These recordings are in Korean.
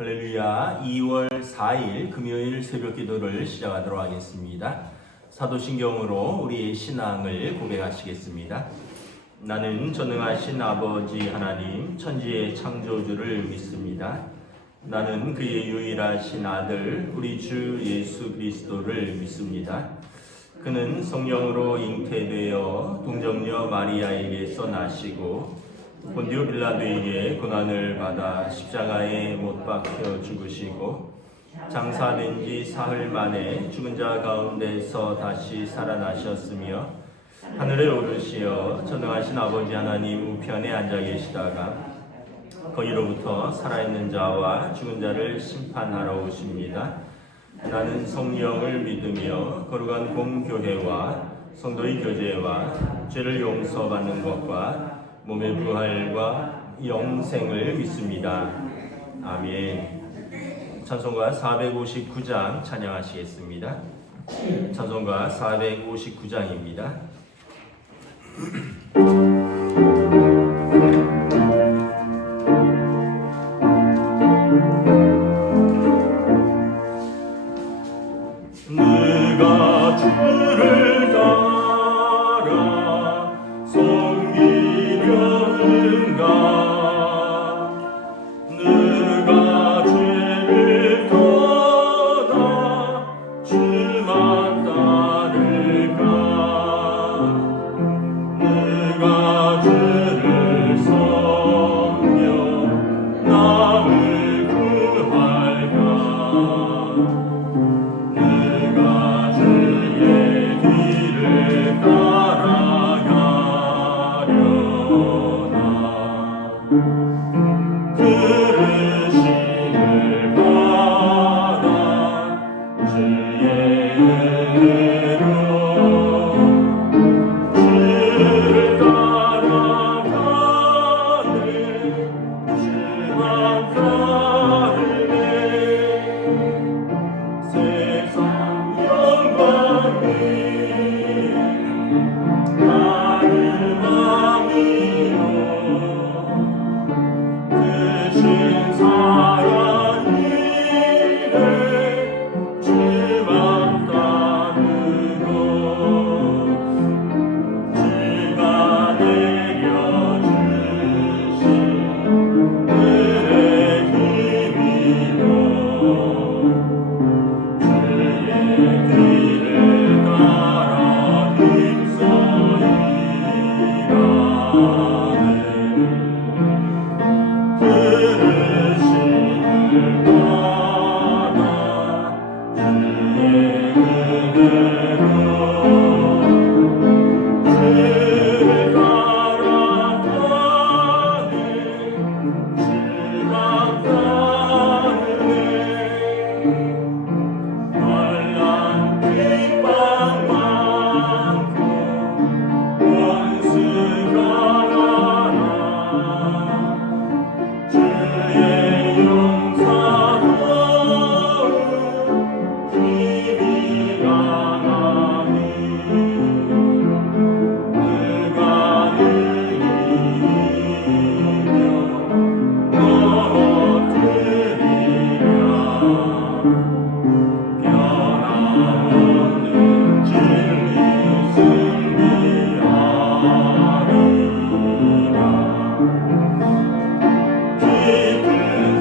할렐루야. 2월 4일 금요일 새벽 기도를 시작하도록 하겠습니다. 사도신경으로 우리의 신앙을 고백하시겠습니다. 나는 전능하신 아버지 하나님 천지의 창조주를 믿습니다. 나는 그의 유일하신 아들 우리 주 예수 그리스도를 믿습니다. 그는 성령으로 잉태되어 동정녀 마리아에게서 나시고 본디오 빌라도에게 고난을 받아 십자가에 못 박혀 죽으시고 장사된 지 사흘 만에 죽은 자 가운데서 다시 살아나셨으며 하늘에 오르시어 전능하신 아버지 하나님 우편에 앉아 계시다가 거기로부터 살아있는 자와 죽은 자를 심판하러 오십니다. 나는 성령을 믿으며 거룩한 공교회와 성도의 교제와 죄를 용서받는 것과 몸의 부활과 영생을 믿습니다. 아멘. 찬송가 459장 찬양하시겠습니다. 찬송가 459장입니다. 내가 주를 따라 섬기려는가 내가 죄를 떠나 주만 따를까 내가 주를 섬겨 남을 구할까 내가 주의 길을 따라가려나 부르심을 받아 주의 은혜로 주를 따라가네 주만 따르네 세상 영광이 나를 마음이요 대신 사랑 이래 주만 따르고 주가 내려주신 은혜 힘이로 주의 길을 따라 힘써 일하네 부르심을 받아 주의 은혜로 주를 따라가네 주만 따르네 환난 핍박 많고 원수가 많아 주의 용사로운 힘이 강하니 내가 느리며 넘어뜨리랴 변함없는 진리 승리하리라 깊은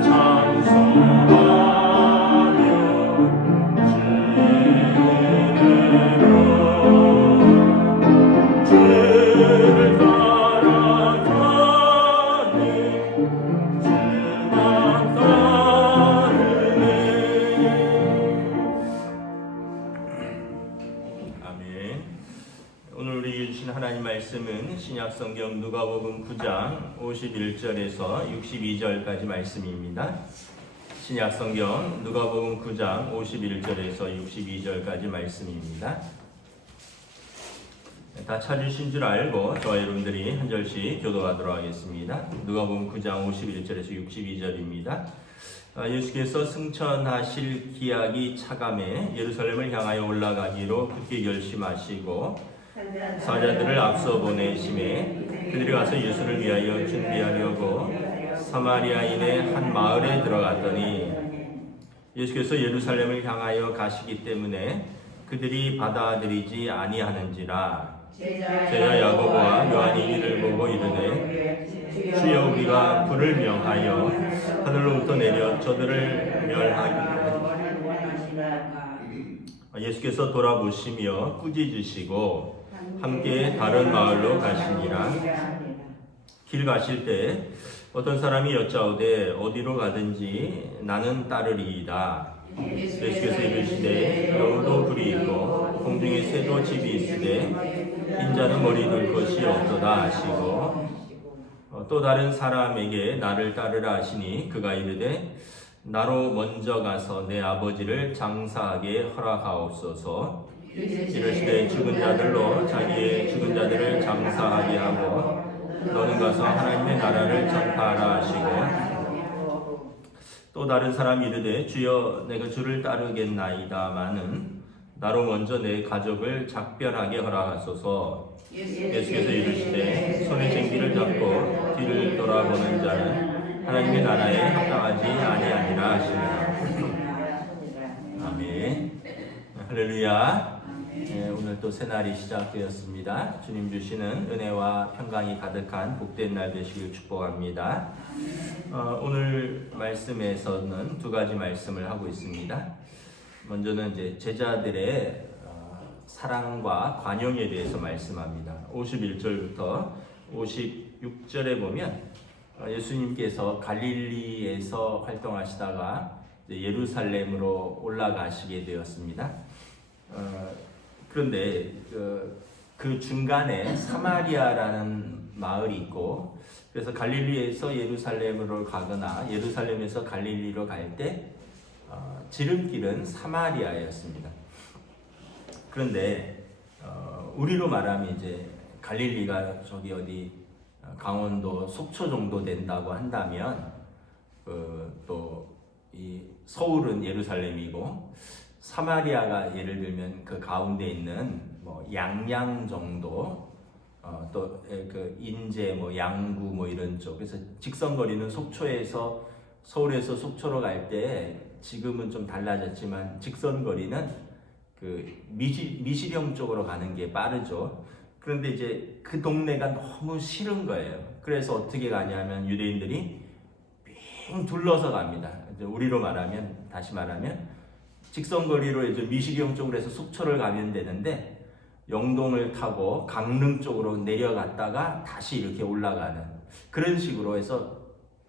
찬송하며 주의 은혜로 주를 따라가네 주만 따르네 아멘. 오늘 우리에게 주신 하나님 말씀은 신약성경 누가복음 9장 51절에서 62절까지 말씀입니다. 신약성경 누가복음 9장 51절에서 62절까지 말씀입니다. 다 찾으신 줄 알고 저와 여러분들이 한 절씩 교도하도록 하겠습니다. 누가복음 9장 51절에서 62절입니다. 예수께서 승천하실 기약이 차감해 예루살렘을 향하여 올라가기로 굳게 결심하시고 사자들을 앞서 보내심에 그들이 가서 예수를 위하여 준비하려고 사마리아인의 한 마을에 들어갔더니 예수께서 예루살렘을 향하여 가시기 때문에 그들이 받아들이지 아니하는지라. 제자 야고보와 요한이 이를 보고 이르되 주여 우리가 불을 명하여 하늘로부터 내려 저들을 멸하기를. 예수께서 돌아보시며 꾸짖으시고 함께 다른 마을로 가시니라. 길 가실 때 어떤 사람이 여짜오되 어디로 가든지 나는 따르리이다. 예수께서 이르시되 여우도 불이 있고 공중에 새도 집이 있으되 인자는 머리 둘 것이 없도다 하시고 또 다른 사람에게 나를 따르라 하시니 그가 이르되 나로 먼저 가서 내 아버지를 장사하게 허락하옵소서. 이르시되 죽은 자들로 자기의 죽은 자들을 장사하게 하고 너는 가서 하나님의 나라를 전파하라 하시고 또 다른 사람이 이르되 주여 내가 주를 따르겠나이다마는 나로 먼저 내 가족을 작별하게 허락하소서. 예수께서 이르시되 손에 쟁기를 잡고 뒤를 돌아보는 자는 하나님의 나라에 합당하지 아니하니라 하시니라. 아멘. 할렐루야. 네, 오늘 또 새날이 시작되었습니다. 주님 주시는 은혜와 평강이 가득한 복된 날 되시길 축복합니다. 오늘 말씀에서는 두 가지 말씀을 하고 있습니다. 먼저는 이제 제자들의 사랑과 관용에 대해서 말씀합니다. 51절부터 56절에 보면 예수님께서 갈릴리에서 활동하시다가 예루살렘으로 올라가시게 되었습니다. 그런데 그 중간에 사마리아라는 마을이 있고, 그래서 갈릴리에서 예루살렘으로 가거나 예루살렘에서 갈릴리로 갈 때 지름길은 사마리아였습니다. 그런데 우리로 말하면 이제 갈릴리가 저기 어디 강원도 속초 정도 된다고 한다면 또 이 서울은 예루살렘이고 사마리아가 예를 들면 그 가운데 있는 뭐 양양 정도 또 그 인제 뭐 양구 뭐 이런 쪽, 그래서 직선거리는 속초에서 서울에서 속초로 갈 때 지금은 좀 달라졌지만 직선거리는 그 미시령 쪽으로 가는 게 빠르죠. 그런데 이제 그 동네가 너무 싫은 거예요. 그래서 어떻게 가냐면 유대인들이 빙 둘러서 갑니다. 이제 우리로 말하면, 다시 말하면 직선거리로 이제 미시령 쪽으로 해서 속초를 가면 되는데 영동을 타고 강릉 쪽으로 내려갔다가 다시 이렇게 올라가는 그런 식으로 해서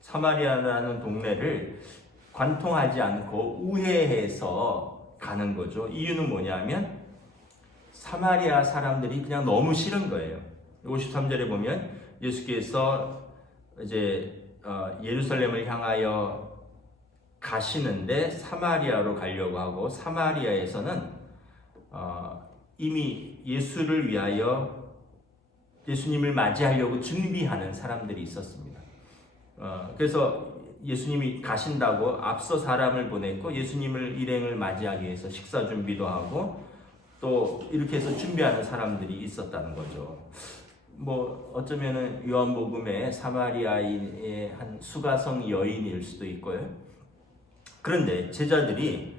사마리아라는 동네를 관통하지 않고 우회해서 가는 거죠. 이유는 뭐냐면 사마리아 사람들이 그냥 너무 싫은 거예요. 53절에 보면 예수께서 이제 예루살렘을 향하여 가시는데 사마리아로 가려고 하고, 사마리아에서는 이미 예수를 위하여 예수님을 맞이하려고 준비하는 사람들이 있었습니다. 그래서 예수님이 가신다고 앞서 사람을 보냈고 예수님을 일행을 맞이하기 위해서 식사 준비도 하고 또 이렇게 해서 준비하는 사람들이 있었다는 거죠. 뭐 어쩌면은 요한복음의 사마리아인의 한 수가성 여인일 수도 있고요. 그런데 제자들이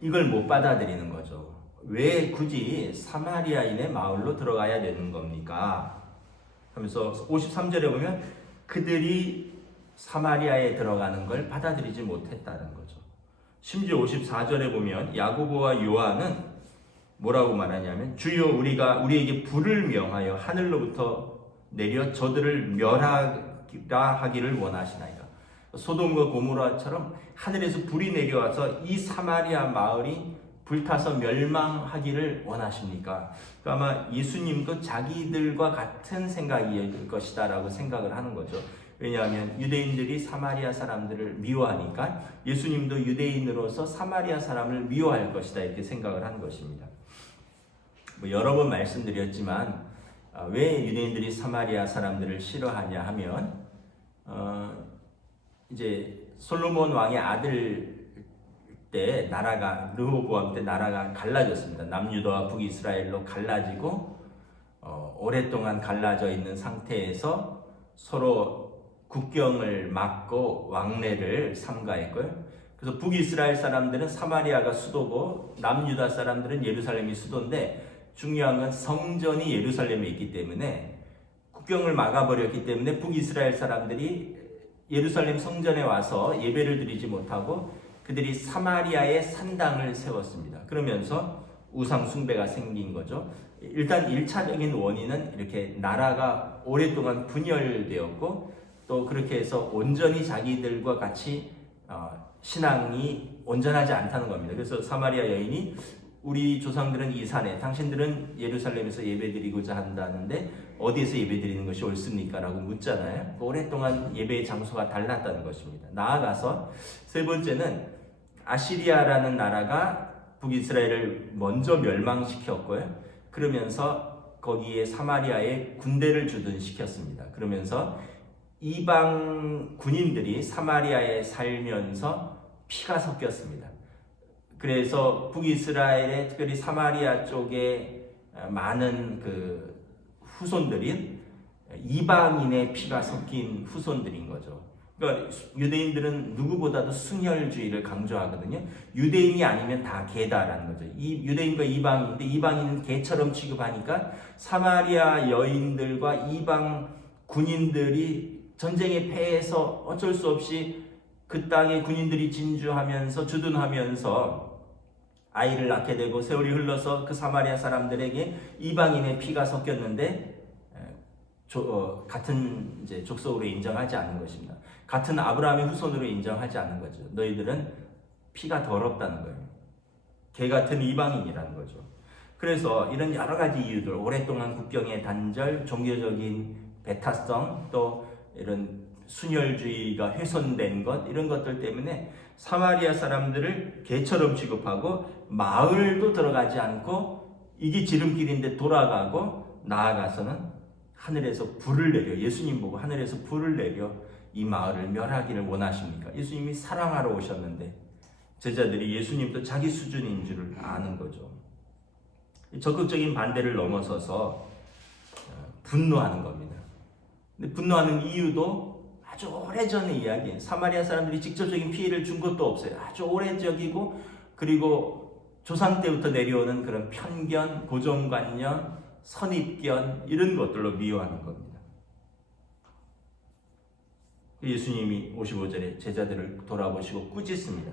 이걸 못 받아들이는 거죠. 왜 굳이 사마리아인의 마을로 들어가야 되는 겁니까? 하면서 53절에 보면 그들이 사마리아에 들어가는 걸 받아들이지 못했다는 거죠. 심지어 54절에 보면 야고보와 요한은 뭐라고 말하냐면 주여 우리에게 불을 명하여 하늘로부터 내려 저들을 멸하라 하기를 원하시나이다. 소돔과 고모라처럼 하늘에서 불이 내려와서 이 사마리아 마을이 불타서 멸망하기를 원하십니까? 아마 예수님도 자기들과 같은 생각일 것이다 라고 생각을 하는 거죠. 왜냐하면 유대인들이 사마리아 사람들을 미워하니까 예수님도 유대인으로서 사마리아 사람을 미워할 것이다 이렇게 생각을 한 것입니다. 뭐 여러 번 말씀드렸지만 왜 유대인들이 사마리아 사람들을 싫어하냐 하면 이제 솔로몬 왕의 아들 때 나라가 르호보암 때 나라가 갈라졌습니다. 남유다와 북이스라엘로 갈라지고 오랫동안 갈라져 있는 상태에서 서로 국경을 막고 왕래를 삼가했고요. 그래서 북이스라엘 사람들은 사마리아가 수도고 남유다 사람들은 예루살렘이 수도인데, 중요한 건 성전이 예루살렘에 있기 때문에 국경을 막아버렸기 때문에 북이스라엘 사람들이 예루살렘 성전에 와서 예배를 드리지 못하고 그들이 사마리아에 산당을 세웠습니다. 그러면서 우상 숭배가 생긴 거죠. 일단 1차적인 원인은 이렇게 나라가 오랫동안 분열되었고, 또 그렇게 해서 온전히 자기들과 같이 신앙이 온전하지 않다는 겁니다. 그래서 사마리아 여인이 우리 조상들은 이 산에, 당신들은 예루살렘에서 예배드리고자 한다는데 어디에서 예배드리는 것이 옳습니까? 라고 묻잖아요. 오랫동안 예배의 장소가 달랐다는 것입니다. 나아가서 세 번째는 아시리아라는 나라가 북이스라엘을 먼저 멸망시켰고요. 그러면서 거기에 사마리아에 군대를 주둔시켰습니다. 그러면서 이방 군인들이 사마리아에 살면서 피가 섞였습니다. 그래서 북이스라엘의 특별히 사마리아 쪽에 많은 그 후손들인 이방인의 피가 섞인 후손들인 거죠. 그러니까 유대인들은 누구보다도 순혈주의를 강조하거든요. 유대인이 아니면 다 개다라는 거죠. 이 유대인과 이방인인데 이방인은 개처럼 취급하니까 사마리아 여인들과 이방 군인들이 전쟁에 패해서 어쩔 수 없이 그 땅에 군인들이 진주하면서 주둔하면서 아이를 낳게 되고 세월이 흘러서 그 사마리아 사람들에게 이방인의 피가 섞였는데 같은 이제 족속으로 인정하지 않는 것입니다. 같은 아브라함의 후손으로 인정하지 않는 거죠. 너희들은 피가 더럽다는 거예요. 개 같은 이방인이라는 거죠. 그래서 이런 여러 가지 이유들, 오랫동안 국경의 단절, 종교적인 배타성, 또 이런 순혈주의가 훼손된 것, 이런 것들 때문에 사마리아 사람들을 개처럼 취급하고 마을도 들어가지 않고 이게 지름길인데 돌아가고, 나아가서는 하늘에서 불을 내려, 예수님 보고 하늘에서 불을 내려 이 마을을 멸하기를 원하십니까? 예수님이 사랑하러 오셨는데 제자들이 예수님도 자기 수준인 줄 아는 거죠. 적극적인 반대를 넘어서서 분노하는 겁니다. 근데 분노하는 이유도 아주 오래전의 이야기예요. 사마리아 사람들이 직접적인 피해를 준 것도 없어요. 아주 오래적이고, 그리고 조상 때부터 내려오는 그런 편견, 고정관념, 선입견, 이런 것들로 미워하는 겁니다. 예수님이 55절에 제자들을 돌아보시고 꾸짖습니다.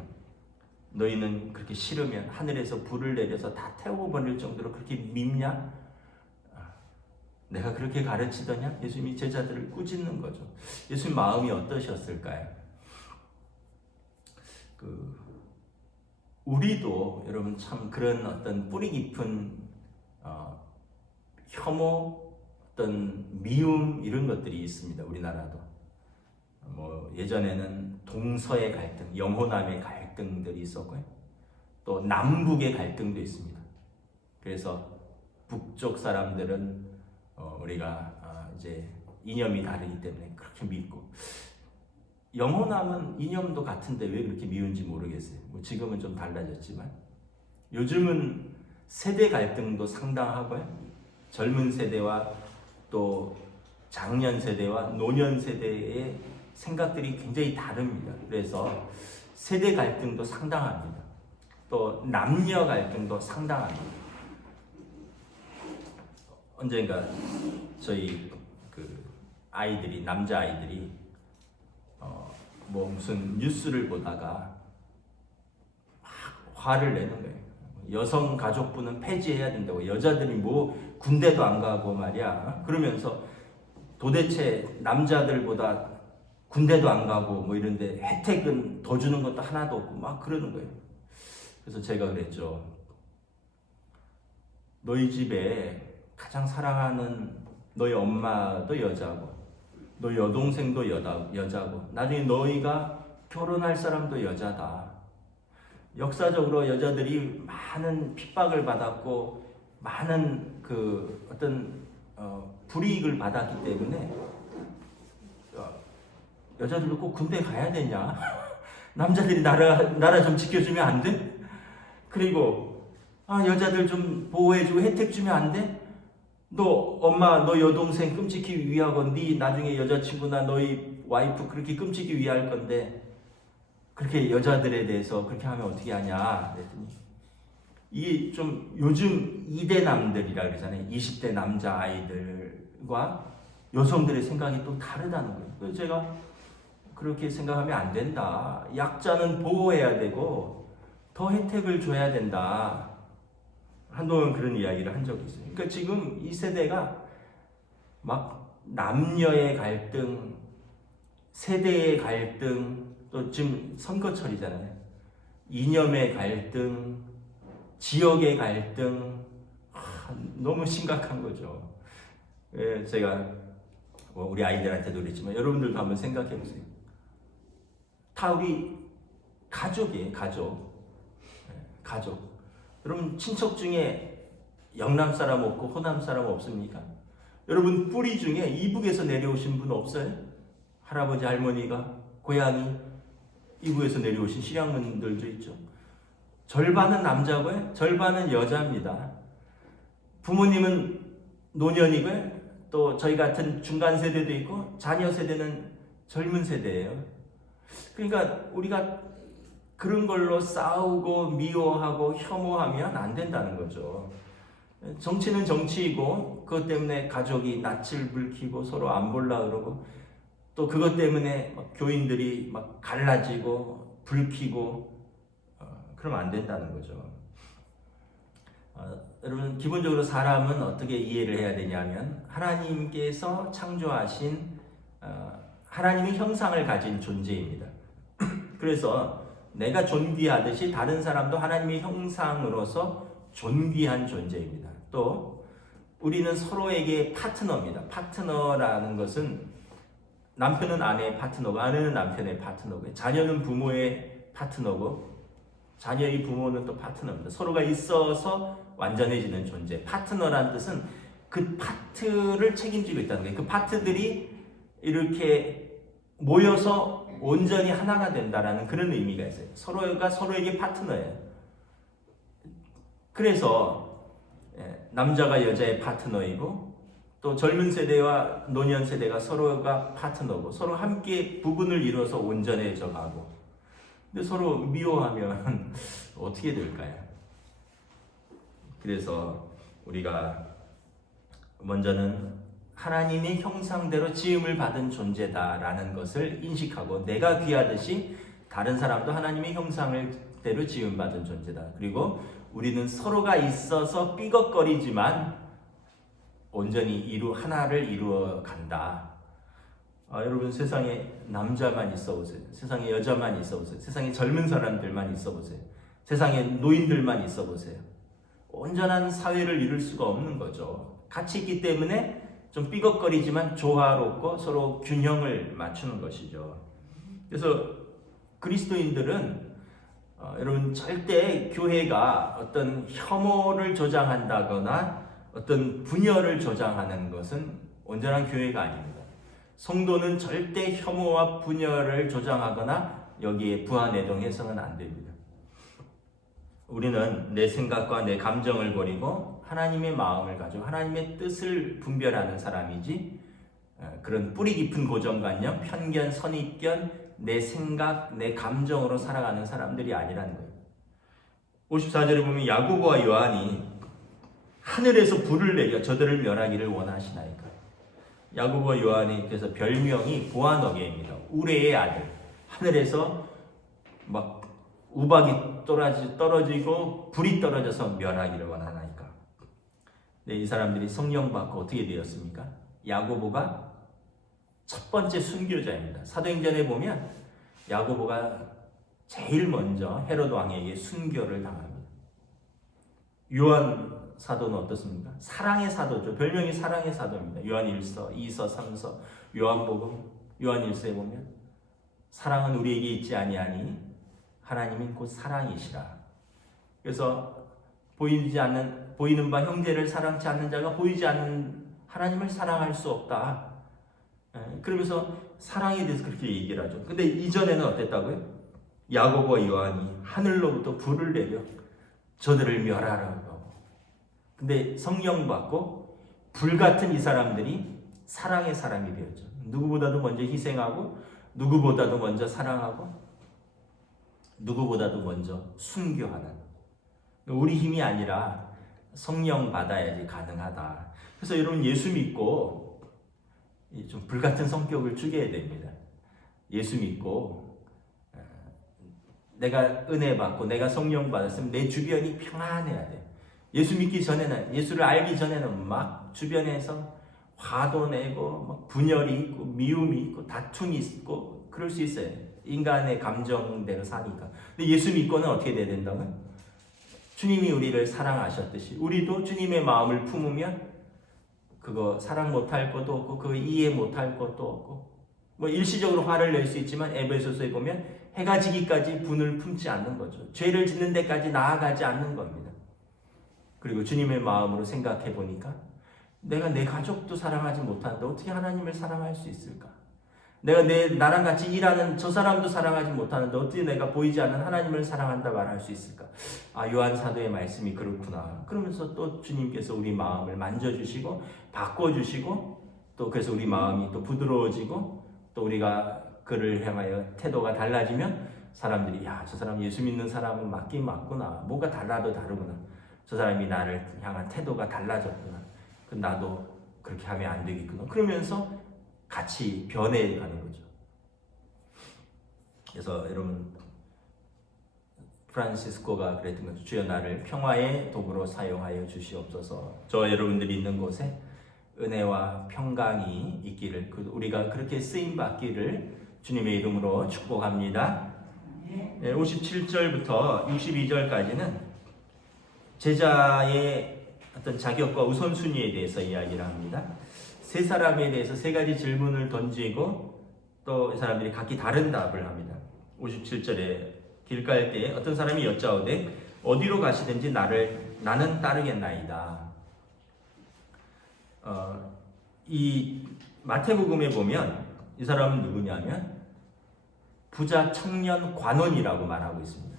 너희는 그렇게 싫으면 하늘에서 불을 내려서 다 태워버릴 정도로 그렇게 밉냐? 내가 그렇게 가르치더냐? 예수님이 제자들을 꾸짖는 거죠. 예수님 마음이 어떠셨을까요? 우리도 여러분 참 그런 어떤 뿌리 깊은 혐오, 어떤 미움, 이런 것들이 있습니다. 우리나라도. 예전에는 동서의 갈등, 영호남의 갈등들이 있었고요. 또 남북의 갈등도 있습니다. 그래서 북쪽 사람들은 우리가 이제 이념이 다르기 때문에 그렇게 믿고, 영호남은 이념도 같은데 왜 그렇게 미운지 모르겠어요. 지금은 좀 달라졌지만 요즘은 세대 갈등도 상당하고요. 젊은 세대와 또 장년 세대와 노년 세대의 생각들이 굉장히 다릅니다. 그래서 세대 갈등도 상당합니다. 또 남녀 갈등도 상당합니다. 언젠가 저희 아이들이, 남자 아이들이 무슨 뉴스를 보다가 막 화를 내는 거예요. 여성 가족부는 폐지해야 된다고, 여자들이 군대도 안 가고 말이야. 그러면서 도대체 남자들보다 군대도 안 가고 이런데 혜택은 더 주는 것도 하나도 없고 막 그러는 거예요. 그래서 제가 그랬죠. 너희 집에 가장 사랑하는 너희 엄마도 여자고, 너희 여동생도 여자고, 나중에 너희가 결혼할 사람도 여자다. 역사적으로 여자들이 많은 핍박을 받았고 많은 불이익을 받았기 때문에 여자들도 꼭 군대 가야 되냐? 남자들이 나라 좀 지켜주면 안 돼? 그리고 여자들 좀 보호해주고 혜택 주면 안 돼? 너 엄마, 너 여동생 끔찍히 위하고 네 나중에 여자친구나 너희 와이프 그렇게 끔찍이 위할 건데 그렇게 여자들에 대해서 그렇게 하면 어떻게 하냐 그랬더니 이게 좀 요즘 2대 남들이라 그러잖아요. 20대 남자 아이들과 여성들의 생각이 또 다르다는 거예요. 그래서 제가 그렇게 생각하면 안 된다. 약자는 보호해야 되고 더 혜택을 줘야 된다. 한동안 그런 이야기를 한 적이 있어요. 그러니까 지금 이 세대가 막 남녀의 갈등, 세대의 갈등, 또 지금 선거철이잖아요. 이념의 갈등, 지역의 갈등, 너무 심각한 거죠. 제가 우리 아이들한테도 그랬지만 여러분들도 한번 생각해 보세요. 다 우리 가족이에요. 가족. 여러분 친척 중에 영남 사람 없고 호남 사람 없습니까? 여러분 뿌리 중에 이북에서 내려오신 분 없어요? 할아버지 할머니가 고향이 이북에서 내려오신 실향민들도 있죠. 절반은 남자고요, 절반은 여자입니다. 부모님은 노년이고요, 또 저희 같은 중간 세대도 있고 자녀 세대는 젊은 세대예요. 그러니까 우리가 그런 걸로 싸우고 미워하고 혐오하면 안 된다는 거죠. 정치는 정치이고 그것 때문에 가족이 낯을 붉히고 서로 안 볼라 그러고 또 그것 때문에 막 교인들이 막 갈라지고 불피고 그러면 안 된다는 거죠. 여러분 기본적으로 사람은 어떻게 이해를 해야 되냐면 하나님께서 창조하신 하나님의 형상을 가진 존재입니다. 그래서 내가 존귀하듯이 다른 사람도 하나님의 형상으로서 존귀한 존재입니다. 또 우리는 서로에게 파트너입니다. 파트너라는 것은 남편은 아내의 파트너고 아내는 남편의 파트너고 자녀는 부모의 파트너고 자녀의 부모는 또 파트너입니다. 서로가 있어서 완전해지는 존재. 파트너라는 뜻은 그 파트를 책임지고 있다는 거예요. 그 파트들이 이렇게 모여서 온전히 하나가 된다라는 그런 의미가 있어요. 서로가 서로에게 파트너예요. 그래서 남자가 여자의 파트너이고 또 젊은 세대와 노년 세대가 서로가 파트너고 서로 함께 부분을 이루어서 온전해져 가고 근데 서로 미워하면 어떻게 될까요? 그래서 우리가 먼저는 하나님의 형상대로 지음을 받은 존재다라는 것을 인식하고 내가 귀하듯이 다른 사람도 하나님의 형상대로 지음받은 존재다. 그리고 우리는 서로가 있어서 삐걱거리지만 온전히 하나를 이루어 간다. 여러분 세상에 남자만 있어 보세요. 세상에 여자만 있어 보세요. 세상에 젊은 사람들만 있어 보세요. 세상에 노인들만 있어 보세요. 온전한 사회를 이룰 수가 없는 거죠. 같이 있기 때문에 좀 삐걱거리지만 조화롭고 서로 균형을 맞추는 것이죠. 그래서 그리스도인들은 여러분 절대 교회가 어떤 혐오를 조장한다거나 어떤 분열을 조장하는 것은 온전한 교회가 아닙니다. 성도는 절대 혐오와 분열을 조장하거나 여기에 부하내동해서는 안 됩니다. 우리는 내 생각과 내 감정을 버리고 하나님의 마음을 가지고 하나님의 뜻을 분별하는 사람이지 그런 뿌리 깊은 고정관념, 편견, 선입견, 내 생각, 내 감정으로 살아가는 사람들이 아니라는 거예요. 54절에 보면 야고보와 요한이 하늘에서 불을 내려 저들을 멸하기를 원하시나이까. 야고보와 요한이 그래서 별명이 보아너게입니다. 우레의 아들. 하늘에서 막 우박이 떨어지고 불이 떨어져서 멸하기를 원하나이까. 네, 이 사람들이 성령 받고 어떻게 되었습니까? 야고보가 첫 번째 순교자입니다. 사도행전에 보면 야고보가 제일 먼저 헤롯 왕에게 순교를 당합니다. 요한 사도는 어떻습니까? 사랑의 사도죠. 별명이 사랑의 사도입니다. 요한 1서, 2서, 3서, 요한복음, 요한 1서에 보면 사랑은 우리에게 있지 아니하니 하나님은 곧 사랑이시라. 그래서 보이는 바 형제를 사랑치 않는 자가 보이지 않는 하나님을 사랑할 수 없다. 그러면서 사랑에 대해서 그렇게 얘기를 하죠. 근데 이전에는 어땠다고요? 야고보와 요한이 하늘로부터 불을 내려 저들을 멸하라고. 근데 성령 받고 불같은 이 사람들이 사랑의 사람이 되었죠. 누구보다도 먼저 희생하고 누구보다도 먼저 사랑하고 누구보다도 먼저 순교하는, 우리 힘이 아니라 성령 받아야지 가능하다. 그래서 여러분 예수 믿고 좀 불같은 성격을 죽여야 됩니다. 예수 믿고 내가 은혜 받고 내가 성령 받았으면 내 주변이 평안해야 돼. 예수 믿기 전에는, 예수를 알기 전에는 막 주변에서 화도 내고 막 분열이 있고 미움이 있고 다툼이 있고 그럴 수 있어요. 인간의 감정대로 사니까. 근데 예수 믿고는 어떻게 돼야 된다면, 주님이 우리를 사랑하셨듯이 우리도 주님의 마음을 품으면 그거 사랑 못할 것도 없고 그거 이해 못할 것도 없고, 뭐 일시적으로 화를 낼 수 있지만 에베소서에 보면 해가 지기까지 분을 품지 않는 거죠. 죄를 짓는 데까지 나아가지 않는 겁니다. 그리고 주님의 마음으로 생각해 보니까 내가 내 가족도 사랑하지 못하는데 어떻게 하나님을 사랑할 수 있을까? 내가 나랑 같이 일하는 저 사람도 사랑하지 못하는데 어떻게 내가 보이지 않는 하나님을 사랑한다 말할 수 있을까? 아, 요한 사도의 말씀이 그렇구나. 그러면서 또 주님께서 우리 마음을 만져주시고 바꿔주시고, 또 그래서 우리 마음이 또 부드러워지고, 또 우리가 그를 향하여 태도가 달라지면 사람들이, 야, 저 사람 예수 믿는 사람은 맞긴 맞구나. 뭔가 달라도 다르구나. 저 사람이 나를 향한 태도가 달라졌구나. 나도 그렇게 하면 안 되겠구나. 그러면서 같이 변해가는 거죠. 그래서 여러분, 프란시스코가 그랬던 거죠. 주여 나를 평화의 도구로 사용하여 주시옵소서. 저 여러분들이 있는 곳에 은혜와 평강이 있기를, 우리가 그렇게 쓰임 받기를 주님의 이름으로 축복합니다. 57절부터 62절까지는 제자의 어떤 자격과 우선순위에 대해서 이야기를 합니다. 세 사람에 대해서 세 가지 질문을 던지고 또 이 사람들이 각기 다른 답을 합니다. 57절에 길 갈 때 어떤 사람이 여짜오되 어디로 가시든지 나는 따르겠나이다. 이 마태복음에 보면 이 사람은 누구냐면 부자 청년 관원이라고 말하고 있습니다.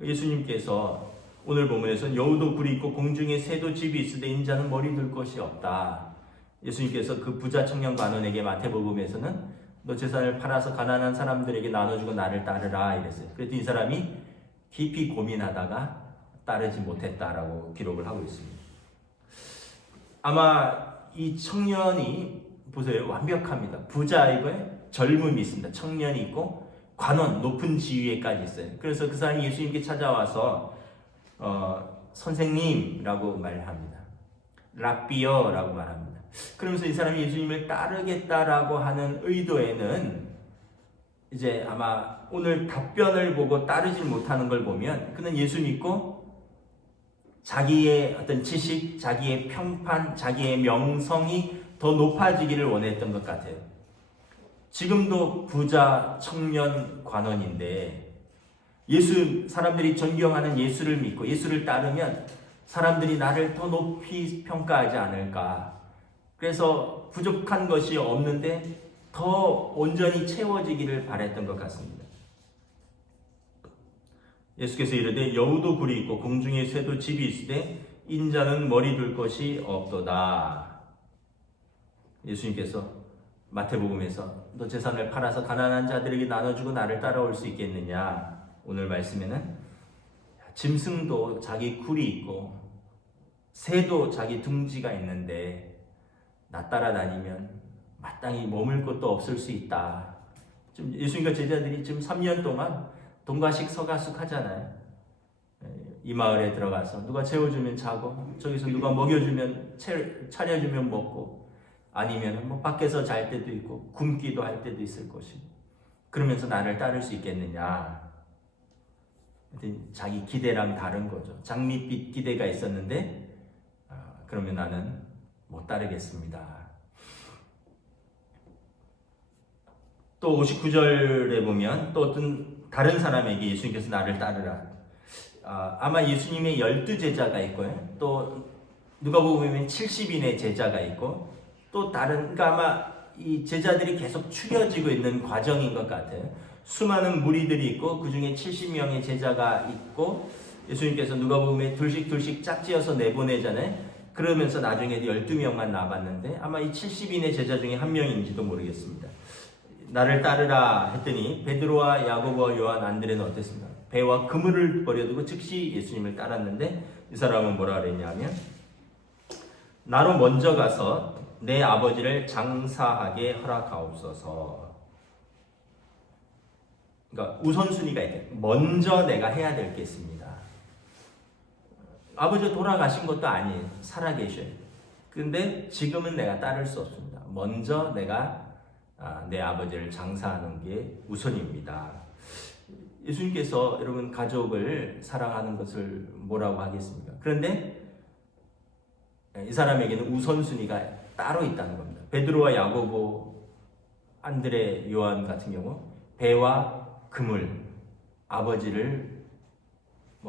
예수님께서 오늘 본문에서 여우도 굴이 있고 공중에 새도 집이 있으되 인자는 머리 둘 것이 없다. 예수님께서 그 부자 청년 관원에게 마태복음에서는 너 재산을 팔아서 가난한 사람들에게 나눠주고 나를 따르라 이랬어요. 그랬더니 이 사람이 깊이 고민하다가 따르지 못했다라고 기록을 하고 있습니다. 아마 이 청년이 보세요, 완벽합니다. 부자이고에 젊음이 있습니다. 청년이 있고 관원, 높은 지위에까지 있어요. 그래서 그 사람이 예수님께 찾아와서 선생님이라고 말합니다. 랍비어라고 말합니다. 그러면서 이 사람이 예수님을 따르겠다라고 하는 의도에는 이제 아마 오늘 답변을 보고 따르지 못하는 걸 보면 그는 예수 믿고 자기의 어떤 지식, 자기의 평판, 자기의 명성이 더 높아지기를 원했던 것 같아요. 지금도 부자 청년 관원인데 사람들이 존경하는 예수를 믿고 예수를 따르면 사람들이 나를 더 높이 평가하지 않을까. 그래서 부족한 것이 없는데 더 온전히 채워지기를 바랬던 것 같습니다. 예수께서 이르되 여우도 굴이 있고 공중에 새도 집이 있으되 인자는 머리 둘 것이 없도다. 예수님께서 마태복음에서 너 재산을 팔아서 가난한 자들에게 나눠주고 나를 따라올 수 있겠느냐. 오늘 말씀에는 짐승도 자기 굴이 있고 새도 자기 둥지가 있는데 나 따라다니면 마땅히 머물 곳도 없을 수 있다. 지금 예수님과 제자들이 지금 3년 동안 동가식 서가숙 하잖아요. 이 마을에 들어가서 누가 재워주면 자고 저기서 누가 먹여주면 차려주면 먹고 아니면 뭐 밖에서 잘 때도 있고 굶기도 할 때도 있을 것이고 그러면서 나를 따를 수 있겠느냐. 자기 기대랑 다른 거죠. 장밋빛 기대가 있었는데 그러면 나는 못 따르겠습니다. 또 59절에 보면 또 어떤 다른 사람에게 예수님께서 나를 따르라. 아마 예수님의 12제자가 있고요. 또 누가복음에 70인의 제자가 있고 또 다른, 그러니까 아마 이 제자들이 계속 추려지고 있는 과정인 것 같아요. 수많은 무리들이 있고 그 중에 70명의 제자가 있고 예수님께서 누가복음에 둘씩 짝지어서 내보내잖아요. 그러면서 나중에 12명만 남았는데 아마 이 70인의 제자 중에 한 명인지도 모르겠습니다. 나를 따르라 했더니 베드로와 야고보와 요한, 안드레는 어땠습니까? 배와 그물을 버려두고 즉시 예수님을 따랐는데 이 사람은 뭐라 그랬냐면 나로 먼저 가서 내 아버지를 장사하게 허락하옵소서. 그러니까 우선순위가 있대. 먼저 내가 해야 될 게 있습니다. 아버지가 돌아가신 것도 아니에요. 살아계셔요. 근데 지금은 내가 따를 수 없습니다. 먼저 내가 내 아버지를 장사하는 게 우선입니다. 예수님께서 여러분 가족을 사랑하는 것을 뭐라고 하겠습니까? 그런데 이 사람에게는 우선순위가 따로 있다는 겁니다. 베드로와 야고보, 안드레, 요한 같은 경우 배와 그물, 아버지를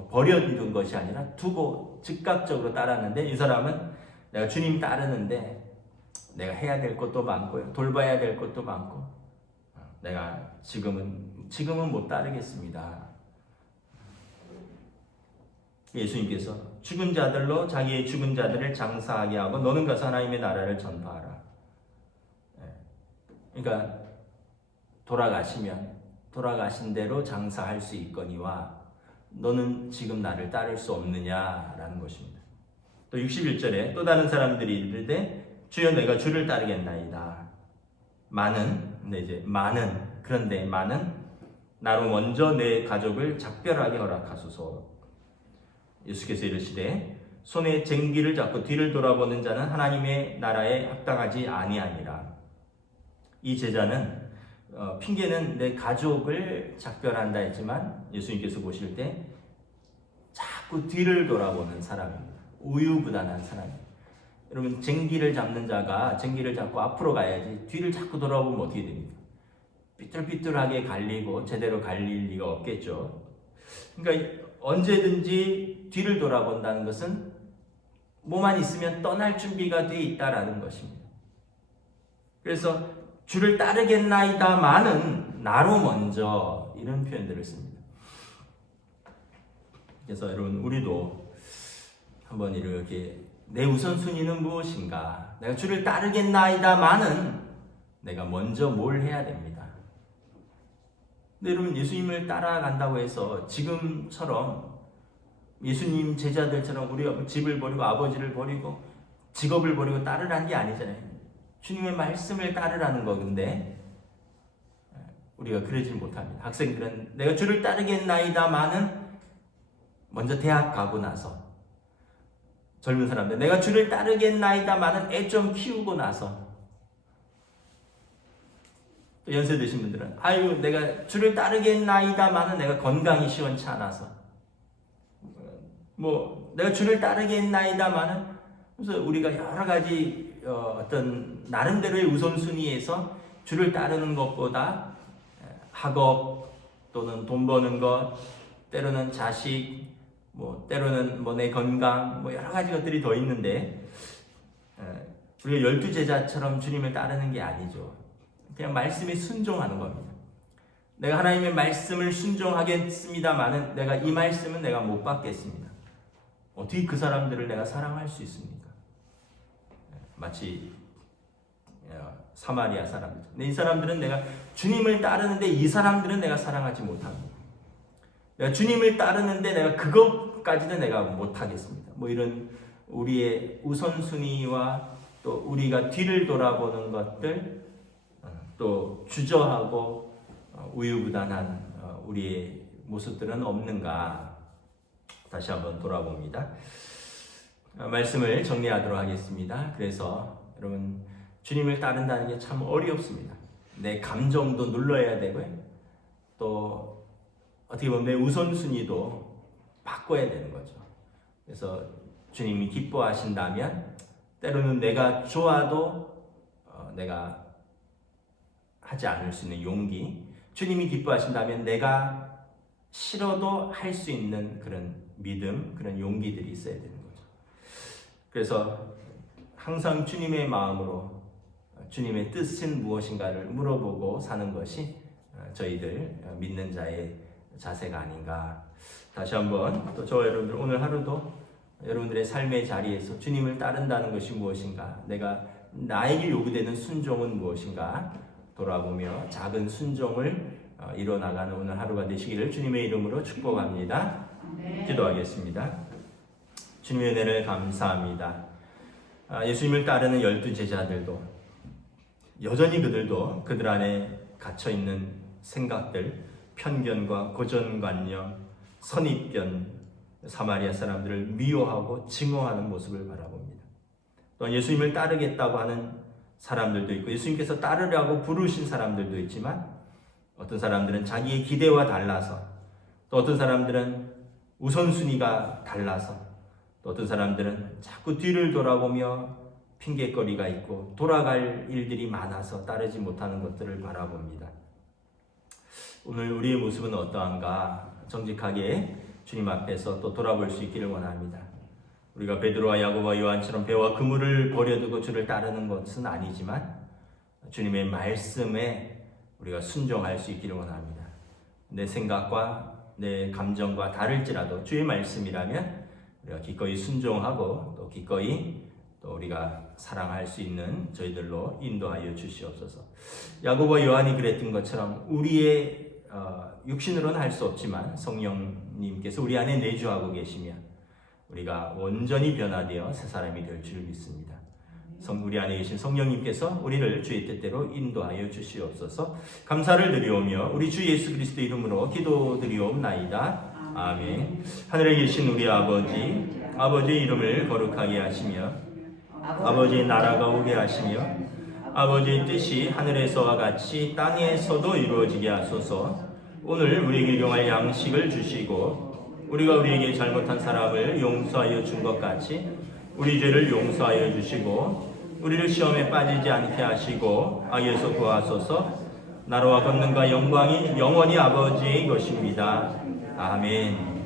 버려둔 것이 아니라 두고 즉각적으로 따랐는데 이 사람은 내가 주님 따르는데 내가 해야 될 것도 많고요. 돌봐야 될 것도 많고 내가 지금은 못 따르겠습니다. 예수님께서 죽은 자들로 자기의 죽은 자들을 장사하게 하고 너는 가서 하나님의 나라를 전파하라. 그러니까 돌아가신 대로 장사할 수 있거니와 너는 지금 나를 따를 수 없느냐라는 것입니다. 또 61절에 또 다른 사람들이 이르되 주여 내가 주를 따르겠나이다. 그런데 많은 나로 먼저 내 가족을 작별하게 허락하소서. 예수께서 이르시되 손에 쟁기를 잡고 뒤를 돌아보는 자는 하나님의 나라에 합당하지 아니하니라. 이 제자는 핑계는 내 가족을 작별한다 했지만 예수님께서 보실 때 자꾸 뒤를 돌아보는 사람입니다. 우유부단한 사람입니다. 여러분 쟁기를 잡는 자가 쟁기를 잡고 앞으로 가야지 뒤를 자꾸 돌아보면 어떻게 됩니까? 삐뚤삐뚤하게 갈리고 제대로 갈릴 리가 없겠죠. 그러니까 언제든지 뒤를 돌아본다는 것은 뭐만 있으면 떠날 준비가 되어 있다라는 것입니다. 그래서 주를 따르겠나이다마는 나로 먼저 이런 표현들을 씁니다. 그래서 여러분 우리도 한번 이렇게 내 우선순위는 무엇인가? 내가 주를 따르겠나이다마는 내가 먼저 뭘 해야 됩니다. 근데 여러분 예수님을 따라간다고 해서 지금처럼 예수님 제자들처럼 우리가 집을 버리고 아버지를 버리고 직업을 버리고 따르라는 게 아니잖아요. 주님의 말씀을 따르라는 거근데 우리가 그러지 못합니다. 학생들은 내가 주를 따르겠나이다마는 먼저 대학 가고 나서, 젊은 사람들 내가 주를 따르겠나이다마는 애 좀 키우고 나서, 또 연세 드신 분들은 아유 내가 주를 따르겠나이다마는 내가 건강이 시원치 않아서, 내가 주를 따르겠나이다마는, 그래서 우리가 여러 가지 어떤 나름대로의 우선순위에서 주를 따르는 것보다 학업 또는 돈 버는 것, 때로는 자식, 때로는 내 건강, 여러 가지 것들이 더 있는데 우리가 12제자처럼 주님을 따르는 게 아니죠. 그냥 말씀에 순종하는 겁니다. 내가 하나님의 말씀을 순종하겠습니다마는 내가 이 말씀은 내가 못 받겠습니다. 어떻게 그 사람들을 내가 사랑할 수 있습니까? 마치 사마리아 사람들. 근데 이 사람들은 내가 주님을 따르는데 이 사람들은 내가 사랑하지 못합니다. 내가 주님을 따르는데 내가 그것까지는 내가 못하겠습니다. 이런 우리의 우선순위와 또 우리가 뒤를 돌아보는 것들, 또 주저하고 우유부단한 우리의 모습들은 없는가? 다시 한번 돌아봅니다. 말씀을 정리하도록 하겠습니다. 그래서 여러분 주님을 따른다는 게 참 어렵습니다. 내 감정도 눌러야 되고요. 또 어떻게 보면 내 우선순위도 바꿔야 되는 거죠. 그래서 주님이 기뻐하신다면 때로는 내가 좋아도 내가 하지 않을 수 있는 용기, 주님이 기뻐하신다면 내가 싫어도 할 수 있는 그런 믿음, 그런 용기들이 있어야 되는 거죠. 그래서 항상 주님의 마음으로 주님의 뜻은 무엇인가를 물어보고 사는 것이 저희들 믿는 자의 자세가 아닌가. 다시 한번 또 저와 여러분들 오늘 하루도 여러분들의 삶의 자리에서 주님을 따른다는 것이 무엇인가? 나에게 요구되는 순종은 무엇인가? 돌아보며 작은 순종을 이뤄나가는 오늘 하루가 되시기를 주님의 이름으로 축복합니다. 기도하겠습니다. 주님의 은혜를 감사합니다. 예수님을 따르는 12제자들도 여전히 그들 안에 갇혀있는 생각들, 편견과 고정관념, 선입견, 사마리아 사람들을 미워하고 증오하는 모습을 바라봅니다. 또 예수님을 따르겠다고 하는 사람들도 있고 예수님께서 따르라고 부르신 사람들도 있지만 어떤 사람들은 자기의 기대와 달라서, 또 어떤 사람들은 우선순위가 달라서, 또 어떤 사람들은 자꾸 뒤를 돌아보며 핑계거리가 있고 돌아갈 일들이 많아서 따르지 못하는 것들을 바라봅니다. 오늘 우리의 모습은 어떠한가 정직하게 주님 앞에서 또 돌아볼 수 있기를 원합니다. 우리가 베드로와 야고보와 요한처럼 배와 그물을 버려두고 주를 따르는 것은 아니지만 주님의 말씀에 우리가 순종할 수 있기를 원합니다. 내 생각과 내 감정과 다를지라도 주의 말씀이라면 우리가 기꺼이 순종하고 또 기꺼이 또 우리가 사랑할 수 있는 저희들로 인도하여 주시옵소서. 야고보와 요한이 그랬던 것처럼 우리의 육신으로는 할 수 없지만 성령님께서 우리 안에 내주하고 계시면 우리가 온전히 변화되어 새 사람이 될 줄 믿습니다. 우리 안에 계신 성령님께서 우리를 주의 뜻대로 인도하여 주시옵소서. 감사를 드리오며 우리 주 예수 그리스도 이름으로 기도드리옵나이다. 아멘. 하늘에 계신 우리 아버지의 이름을 거룩하게 하시며 아버지의 나라가 오게 하시며 아버지의 뜻이 하늘에서와 같이 땅에서도 이루어지게 하소서. 오늘 우리에게 일용할 양식을 주시고 우리가 우리에게 잘못한 사람을 용서하여 준 것 같이 우리 죄를 용서하여 주시고 우리를 시험에 빠지지 않게 하시고 악에서 구하소서. 나라와 권능과 영광이 영원히 아버지의 것입니다. 아멘.